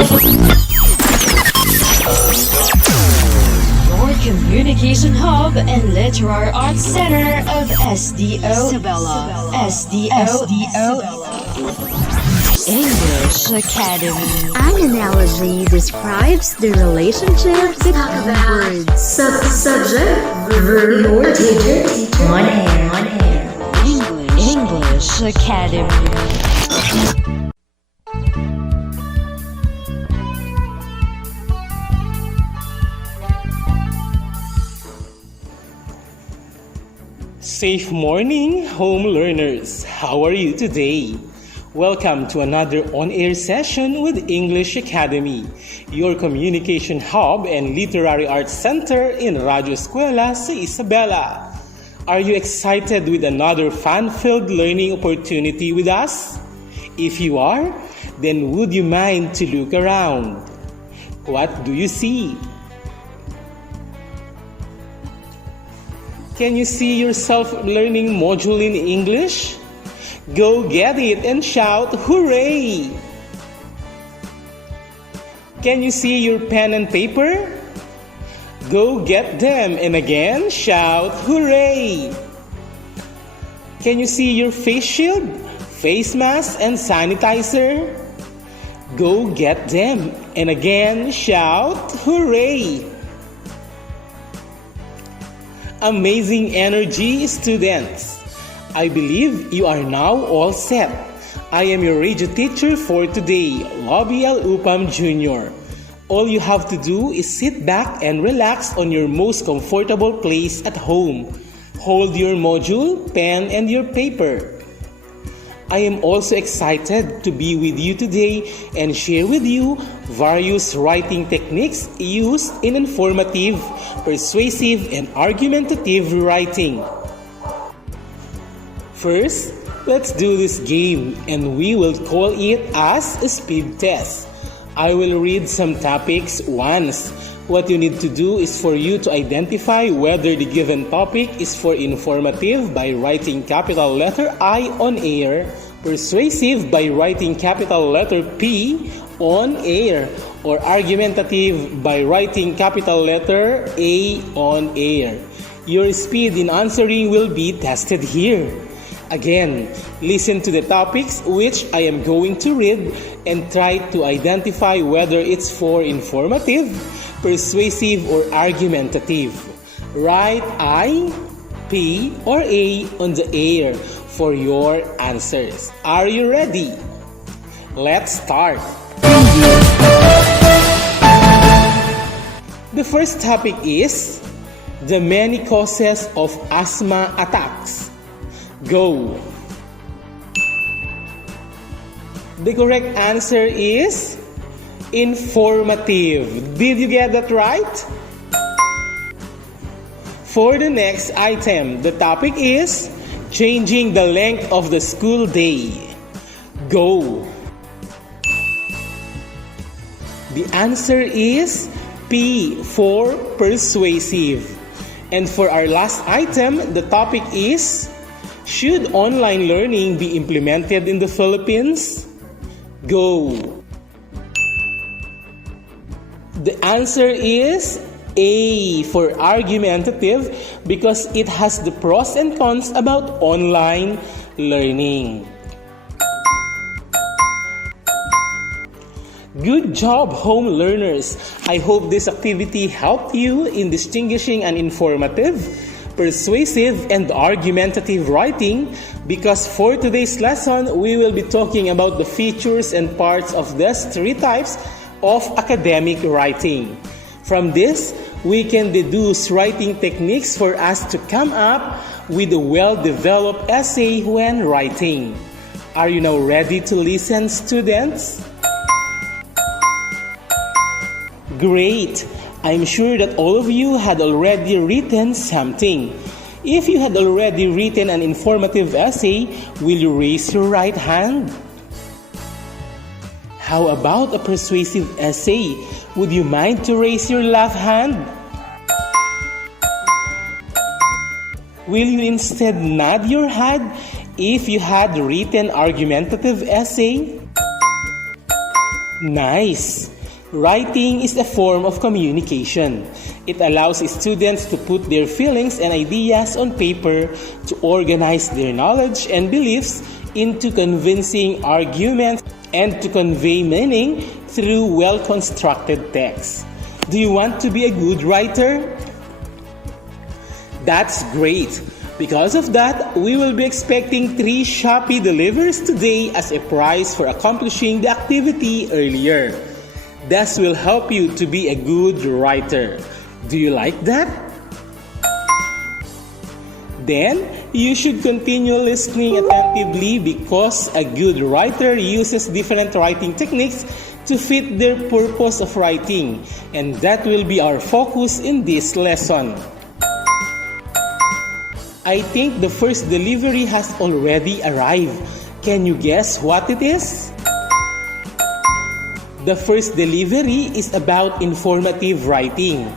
Your Communication Hub and Literary Arts Center of SDO Isabela. SDO English Academy. An analogy describes the relationship between words. Subject, verb, or teacher. One hand. English Academy. Safe morning, home learners. How are you today? Welcome to another on-air session with English Academy, your communication hub and literary arts center in Radyo Eskwela sa Isabela. Are you excited with another fun-filled learning opportunity with us? If you are, then would you mind to look around? What do you see? Can you see your self-learning module in English? Go get it and shout, hooray! Can you see your pen and paper? Go get them and again shout, hooray! Can you see your face shield, face mask, and sanitizer? Go get them and again shout, hooray! Amazing energy, students! I believe you are now all set. I am your radio teacher for today, Lobby L. Upam Jr. All you have to do is sit back and relax on your most comfortable place at home. Hold your module, pen, and your paper. I am also excited to be with you today and share with you various writing techniques used in informative, persuasive, and argumentative writing. First, let's do this game and we will call it as a speed test. I will read some topics once. What you need to do is for you to identify whether the given topic is for informative by writing capital letter I on air, persuasive by writing capital letter P on air, or argumentative by writing capital letter A on air. Your speed in answering will be tested here. Again, listen to the topics which I am going to read and try to identify whether it's for informative, persuasive, or argumentative. Write I, P, or A on the air for your answers. Are you ready? Let's start. The first topic is the many causes of asthma attacks. Go. The correct answer is informative. Did you get that right? For the next item, the topic is changing the length of the school day. Go. The answer is P for persuasive. And for our last item, the topic is, should online learning be implemented in the Philippines? Go. The answer is A for argumentative because it has the pros and cons about online learning. Good job, home learners! I hope this activity helped you in distinguishing an informative, persuasive, and argumentative writing, because for today's lesson, we will be talking about the features and parts of these three types of academic writing. From this, we can deduce writing techniques for us to come up with a well-developed essay when writing. Are you now ready to listen, students? Great! I'm sure that all of you had already written something. If you had already written an informative essay, will you raise your right hand? How about a persuasive essay? Would you mind to raise your left hand? Will you instead nod your head if you had written argumentative essay? Nice! Writing is a form of communication. It allows students to put their feelings and ideas on paper to organize their knowledge and beliefs into convincing arguments and to convey meaning through well-constructed text. Do you want to be a good writer? That's great! Because of that, we will be expecting 3 Shopee deliveries today as a prize for accomplishing the activity earlier. This will help you to be a good writer. Do you like that? Then, you should continue listening attentively because a good writer uses different writing techniques to fit their purpose of writing, and that will be our focus in this lesson. I think the first delivery has already arrived. Can you guess what it is? The first delivery is about informative writing.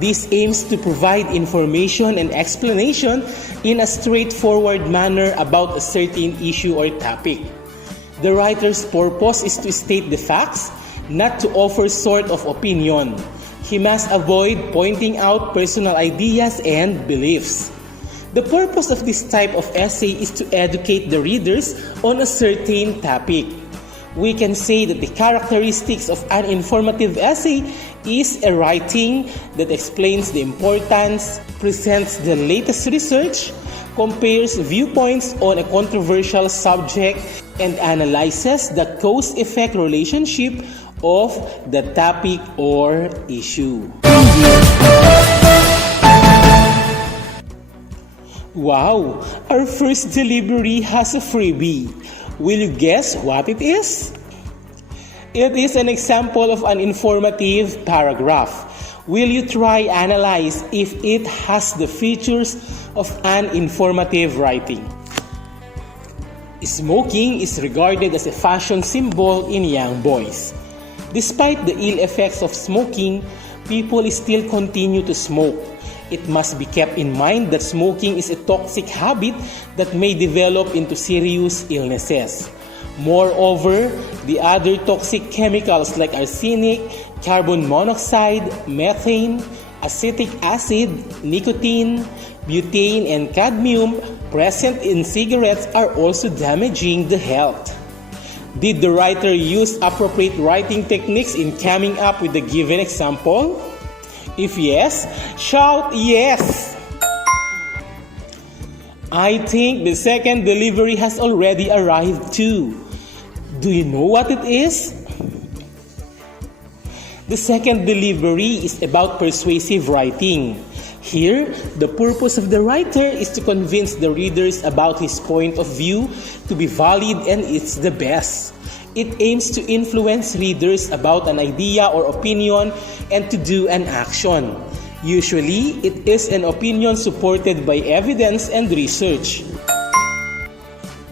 This aims to provide information and explanation in a straightforward manner about a certain issue or topic. The writer's purpose is to state the facts, not to offer sort of opinion. He must avoid pointing out personal ideas and beliefs. The purpose of this type of essay is to educate the readers on a certain topic. We can say that the characteristics of an informative essay is a writing that explains the importance, presents the latest research, compares viewpoints on a controversial subject, and analyzes the cause-effect relationship of the topic or issue. Wow! Our first delivery has a freebie. Will you guess what it is? It is an example of an informative paragraph. Will you try analyze if it has the features of an informative writing? Smoking is regarded as a fashion symbol in young boys. Despite the ill effects of smoking, people still continue to smoke. It must be kept in mind that smoking is a toxic habit that may develop into serious illnesses. Moreover, the other toxic chemicals like arsenic, carbon monoxide, methane, acetic acid, nicotine, butane, and cadmium present in cigarettes are also damaging the health. Did the writer use appropriate writing techniques in coming up with the given example? If yes, shout yes! I think the second delivery has already arrived too. Do you know what it is? The second delivery is about persuasive writing. Here, the purpose of the writer is to convince the readers about his point of view to be valid and it's the best. It aims to influence readers about an idea or opinion and to do an action. Usually, it is an opinion supported by evidence and research.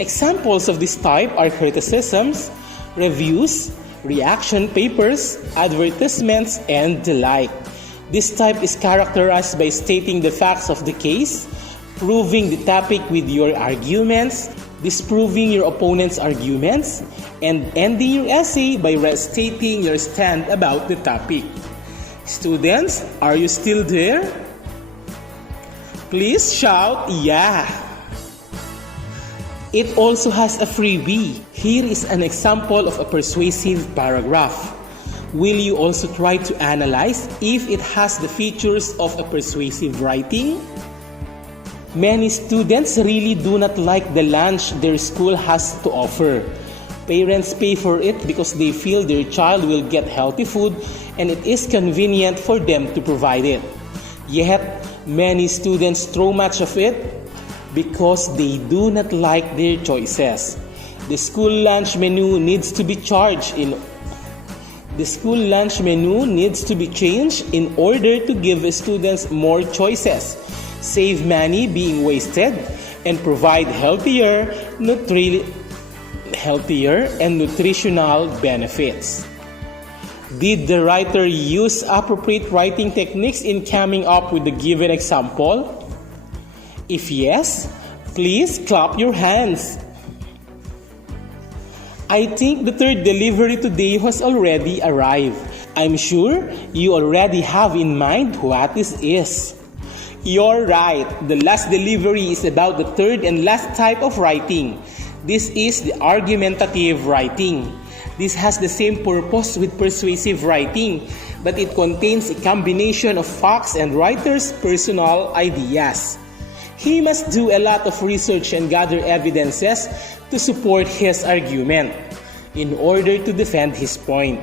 Examples of this type are criticisms, reviews, reaction papers, advertisements, and the like. This type is characterized by stating the facts of the case, proving the topic with your arguments, disproving your opponent's arguments, and ending your essay by restating your stand about the topic. Students, are you still there? Please shout yeah! It also has a freebie. Here is an example of a persuasive paragraph. Will you also try to analyze if it has the features of a persuasive writing? Many students really do not like the lunch their school has to offer. Parents pay for it because they feel their child will get healthy food and it is convenient for them to provide it. Yet, many students throw much of it because they do not like their choices. The school lunch menu needs to be changed in order to give students more choices, save money being wasted, and provide healthier and nutritional benefits. Did the writer use appropriate writing techniques in coming up with the given example? If yes, please clap your hands. I think the third delivery today has already arrived. I'm sure you already have in mind what this is. You're right. The last delivery is about the third and last type of writing. This is the argumentative writing. This has the same purpose with persuasive writing, but it contains a combination of facts and writer's personal ideas. He must do a lot of research and gather evidences to support his argument in order to defend his point.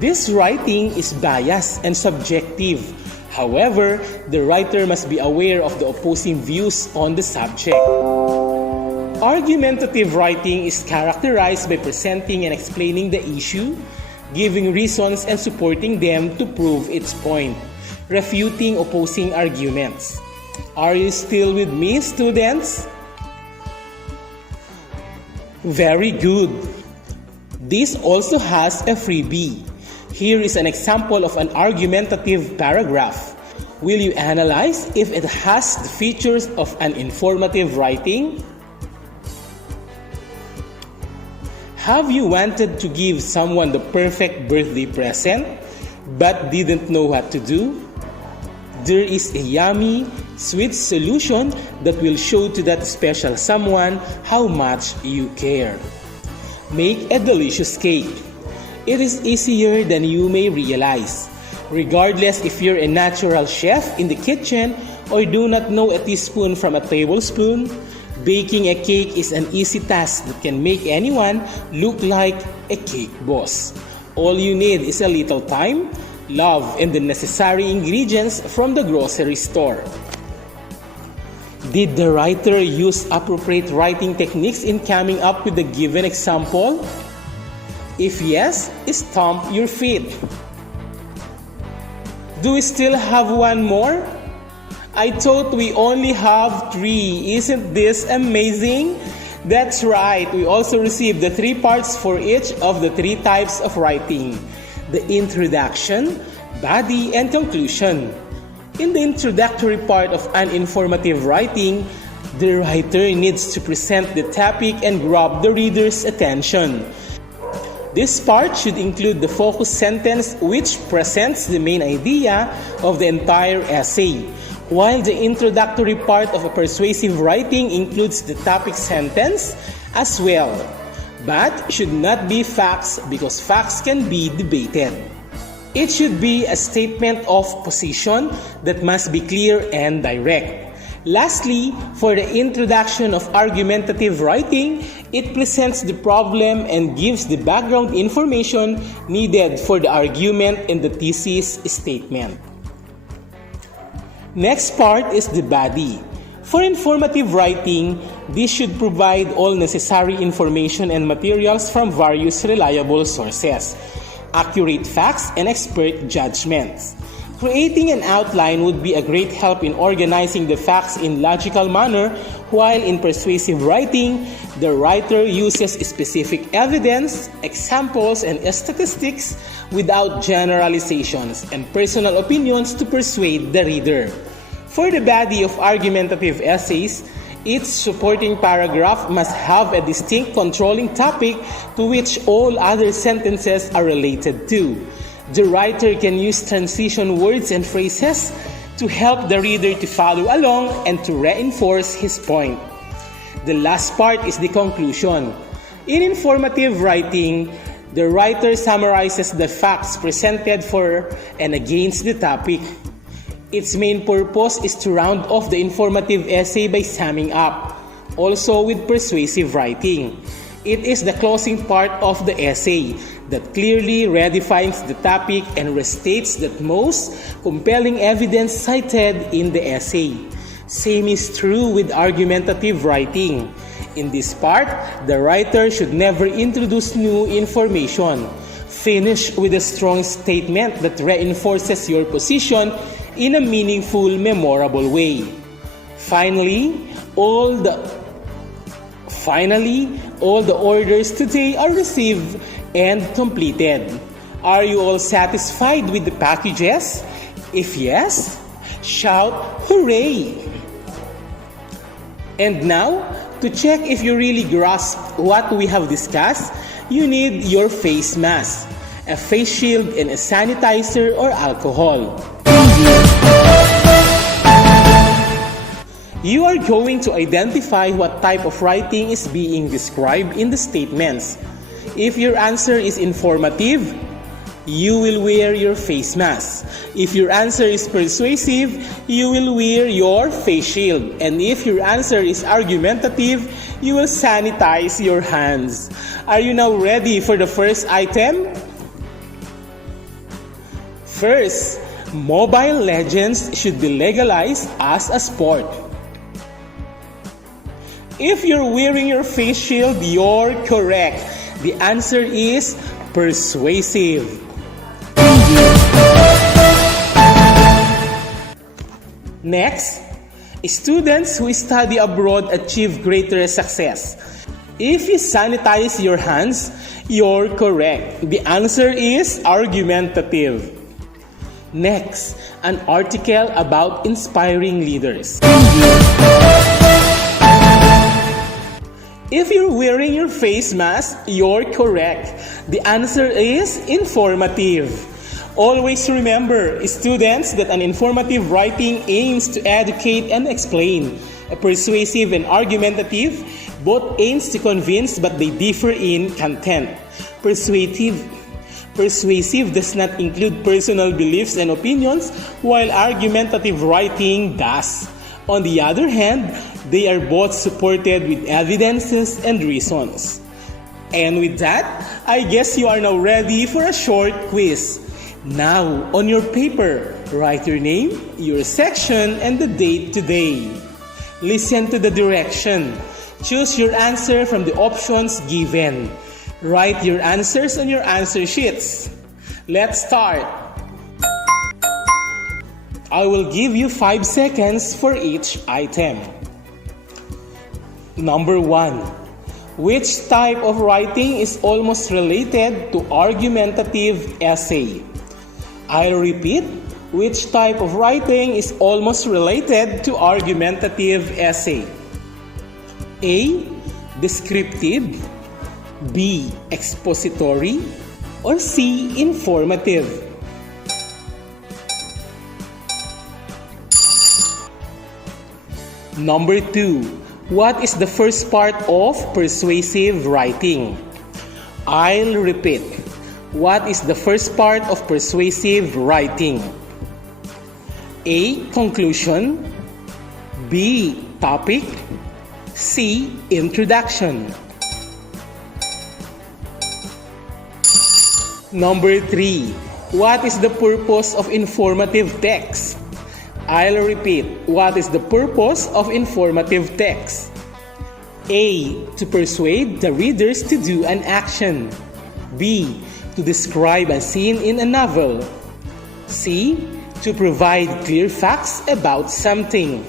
This writing is biased and subjective. However, the writer must be aware of the opposing views on the subject. Argumentative writing is characterized by presenting and explaining the issue, giving reasons and supporting them to prove its point, refuting opposing arguments. Are you still with me, students? Very good. This also has a freebie. Here is an example of an argumentative paragraph. Will you analyze if it has the features of an informative writing? Have you wanted to give someone the perfect birthday present but didn't know what to do? There is a yummy, sweet solution that will show to that special someone how much you care. Make a delicious cake. It is easier than you may realize. Regardless if you're a natural chef in the kitchen or do not know a teaspoon from a tablespoon, baking a cake is an easy task that can make anyone look like a cake boss. All you need is a little time, love, and the necessary ingredients from the grocery store. Did the writer use appropriate writing techniques in coming up with the given example? If yes, stomp your feet. Do we still have one more? I thought we only have 3. Isn't this amazing? That's right, we also received the 3 parts for each of the 3 types of writing: the introduction, body, and conclusion. In the introductory part of an informative writing, the writer needs to present the topic and grab the reader's attention. This part should include the focus sentence, which presents the main idea of the entire essay, while the introductory part of a persuasive writing includes the topic sentence as well, but should not be facts because facts can be debated. It should be a statement of position that must be clear and direct. Lastly, for the introduction of argumentative writing, it presents the problem and gives the background information needed for the argument and the thesis statement. Next part is the body. For informative writing, this should provide all necessary information and materials from various reliable sources, accurate facts, and expert judgments. Creating an outline would be a great help in organizing the facts in logical manner, while in persuasive writing, the writer uses specific evidence, examples, and statistics without generalizations and personal opinions to persuade the reader. For the body of argumentative essays, each supporting paragraph must have a distinct controlling topic to which all other sentences are related to. The writer can use transition words and phrases to help the reader to follow along and to reinforce his point. The last part is the conclusion. In informative writing, the writer summarizes the facts presented for and against the topic. Its main purpose is to round off the informative essay by summing up. Also with persuasive writing, it is the closing part of the essay that clearly redefines the topic and restates the most compelling evidence cited in the essay. Same is true with argumentative writing. In this part, the writer should never introduce new information. Finish with a strong statement that reinforces your position in a meaningful, memorable way. Finally, all the orders today are received and completed. Are you all satisfied with the packages? If yes, shout hooray! And now, to check if you really grasp what we have discussed, you need your face mask, a face shield, and a sanitizer or alcohol. You are going to identify what type of writing is being described in the statements. If your answer is informative, you will wear your face mask. If your answer is persuasive, you will wear your face shield. And if your answer is argumentative, you will sanitize your hands. Are you now ready for the first item? First, Mobile Legends should be legalized as a sport. If you're wearing your face shield, you're correct. The answer is persuasive. Next, students who study abroad achieve greater success. If you sanitize your hands, you're correct. The answer is argumentative. Next, an article about inspiring leaders. If you're wearing your face mask, you're correct. The answer is informative. Always remember, students, that an informative writing aims to educate and explain. A persuasive and argumentative both aims to convince, but they differ in content. Persuasive does not include personal beliefs and opinions, while argumentative writing does. On the other hand, they are both supported with evidences and reasons. And with that, I guess you are now ready for a short quiz. Now, on your paper, write your name, your section, and the date today. Listen to the direction. Choose your answer from the options given. Write your answers on your answer sheets. Let's start. I will give you 5 seconds for each item. Number 1. Which type of writing is almost related to argumentative essay? I'll repeat. Which type of writing is almost related to argumentative essay? A. Descriptive, B. Expository, or C. Informative? Number 2. What is the first part of persuasive writing? I'll repeat. What is the first part of persuasive writing? A. Conclusion, B. Topic, C. Introduction. Number 3. What is the purpose of informative text? I'll repeat. What is the purpose of informative text? A. To persuade the readers to do an action. B. To describe a scene in a novel. C. To provide clear facts about something.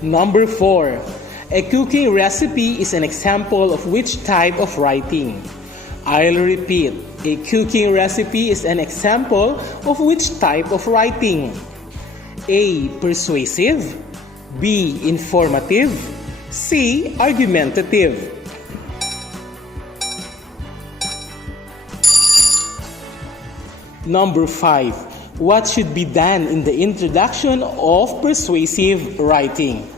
Number 4. A cooking recipe is an example of which type of writing? I'll repeat. A cooking recipe is an example of which type of writing? A. Persuasive, B. Informative, C. Argumentative. Number 5. What should be done in the introduction of persuasive writing?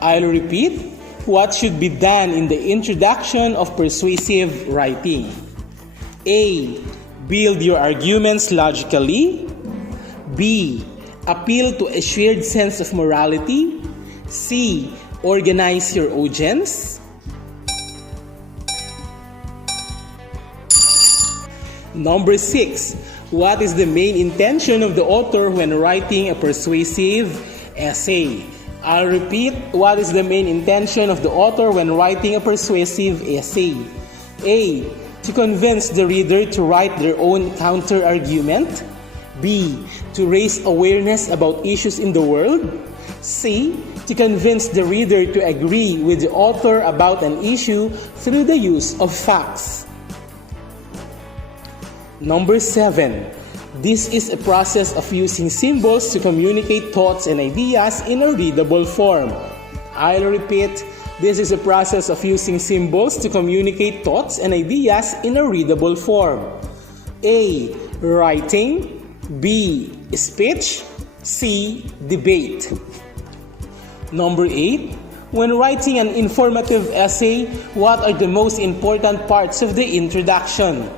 I'll repeat. What should be done in the introduction of persuasive writing? A. Build your arguments logically. B. Appeal to a shared sense of morality. C. Organize your audience. Number 6. What is the main intention of the author when writing a persuasive essay? I'll repeat. What is the main intention of the author when writing a persuasive essay? A. To convince the reader to write their own counter-argument. B. To raise awareness about issues in the world. C. To convince the reader to agree with the author about an issue through the use of facts. Number 7. This is a process of using symbols to communicate thoughts and ideas in a readable form. I'll repeat. This is a process of using symbols to communicate thoughts and ideas in a readable form. A. Writing. B. Speech. C. Debate. Number 8. When writing an informative essay, what are the most important parts of the introduction?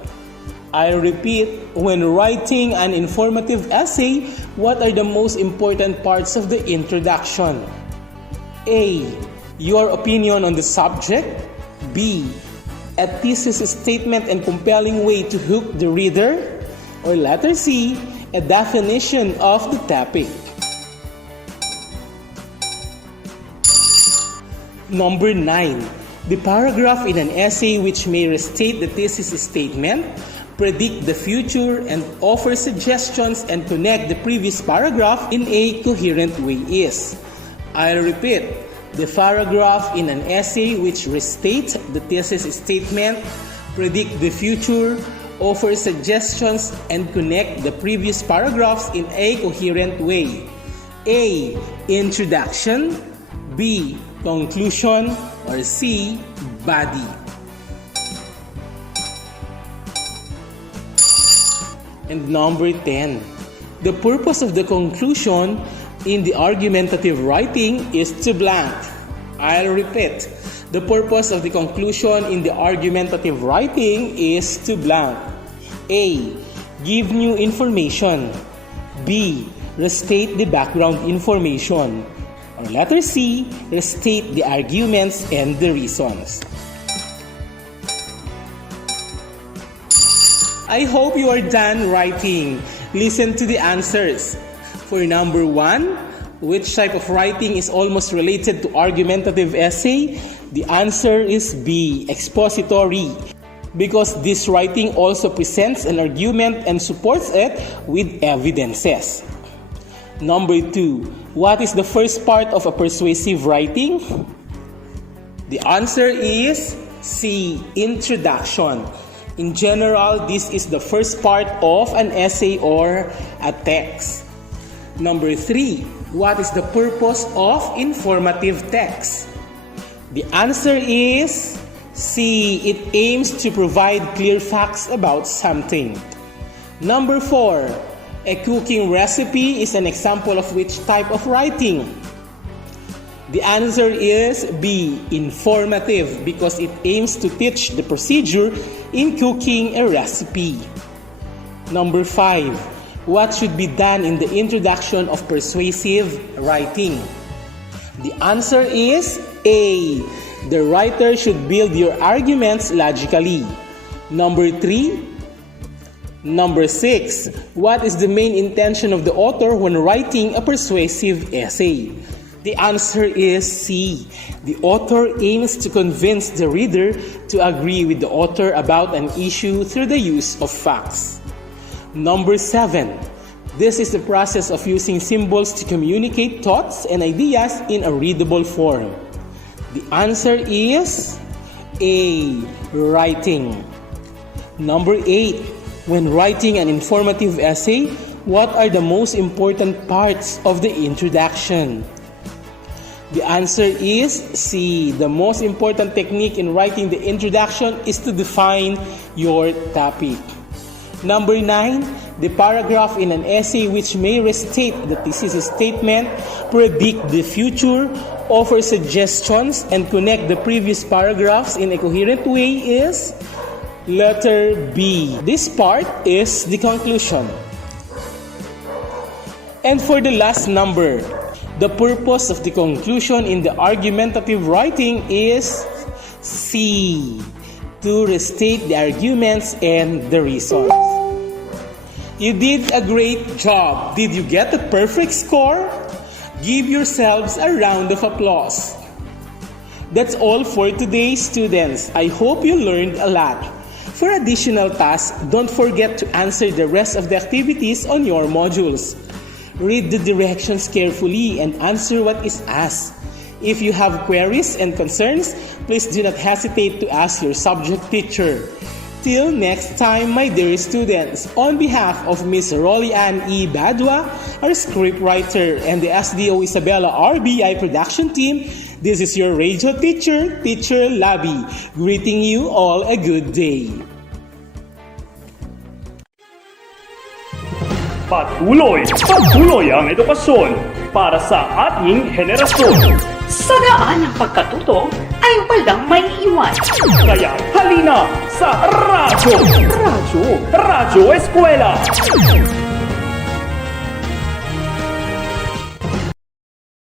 I repeat, when writing an informative essay, what are the most important parts of the introduction? A. Your opinion on the subject. B. A thesis statement and compelling way to hook the reader. Or letter C. A definition of the topic. Number 9. The paragraph in an essay which may restate the thesis statement, predict the future, and offer suggestions and connect the previous paragraph in a coherent way is. I'll repeat. The paragraph in an essay which restates the thesis statement, predict the future, offer suggestions, and connect the previous paragraphs in a coherent way. A. Introduction. B. Conclusion. Or C. Body. And number 10. The purpose of the conclusion in the argumentative writing is to blank. I'll repeat. The purpose of the conclusion in the argumentative writing is to blank. A. Give new information. B. Restate the background information. Or letter C. Restate the arguments and the reasons. I hope you are done writing. Listen to the answers. For number 1, which type of writing is almost related to argumentative essay? The answer is B, expository, because this writing also presents an argument and supports it with evidences. Number 2, what is the first part of a persuasive writing? The answer is C, introduction. In general, this is the first part of an essay or a text. Number 3, what is the purpose of informative text? The answer is C, it aims to provide clear facts about something. Number 4, a cooking recipe is an example of which type of writing? The answer is B, informative, because it aims to teach the procedure in cooking a recipe. Number 5, what should be done in the introduction of persuasive writing? The answer is A, the writer should build your arguments logically. Number 6, what is the main intention of the author when writing a persuasive essay? The answer is C. The author aims to convince the reader to agree with the author about an issue through the use of facts. Number 7, this is the process of using symbols to communicate thoughts and ideas in a readable form. The answer is A, writing. Number 8, when writing an informative essay, what are the most important parts of the introduction? The answer is C. The most important technique in writing the introduction is to define your topic. Number 9, the paragraph in an essay which may restate the thesis statement, predict the future, offer suggestions, and connect the previous paragraphs in a coherent way is letter B. This part is the conclusion. And for the last number, the purpose of the conclusion in the argumentative writing is C, to restate the arguments and the reasons. You did a great job. Did you get a perfect score? Give yourselves a round of applause. That's all for today, students. I hope you learned a lot. For additional tasks, don't forget to answer the rest of the activities on your modules. Read the directions carefully and answer what is asked. If you have queries and concerns, please do not hesitate to ask your subject teacher. Till next time, my dear students, on behalf of Miss Rolly Ann E. Badwa, our scriptwriter, and the SDO Isabela RBI production team, This is your radio teacher, Teacher Labi, greeting you all a good day. Patuloy ang edukasyon para sa ating henerasyon. Sa daan ng pagkatuto ay walang may iwan. Kaya halina sa Radyo Eskwela!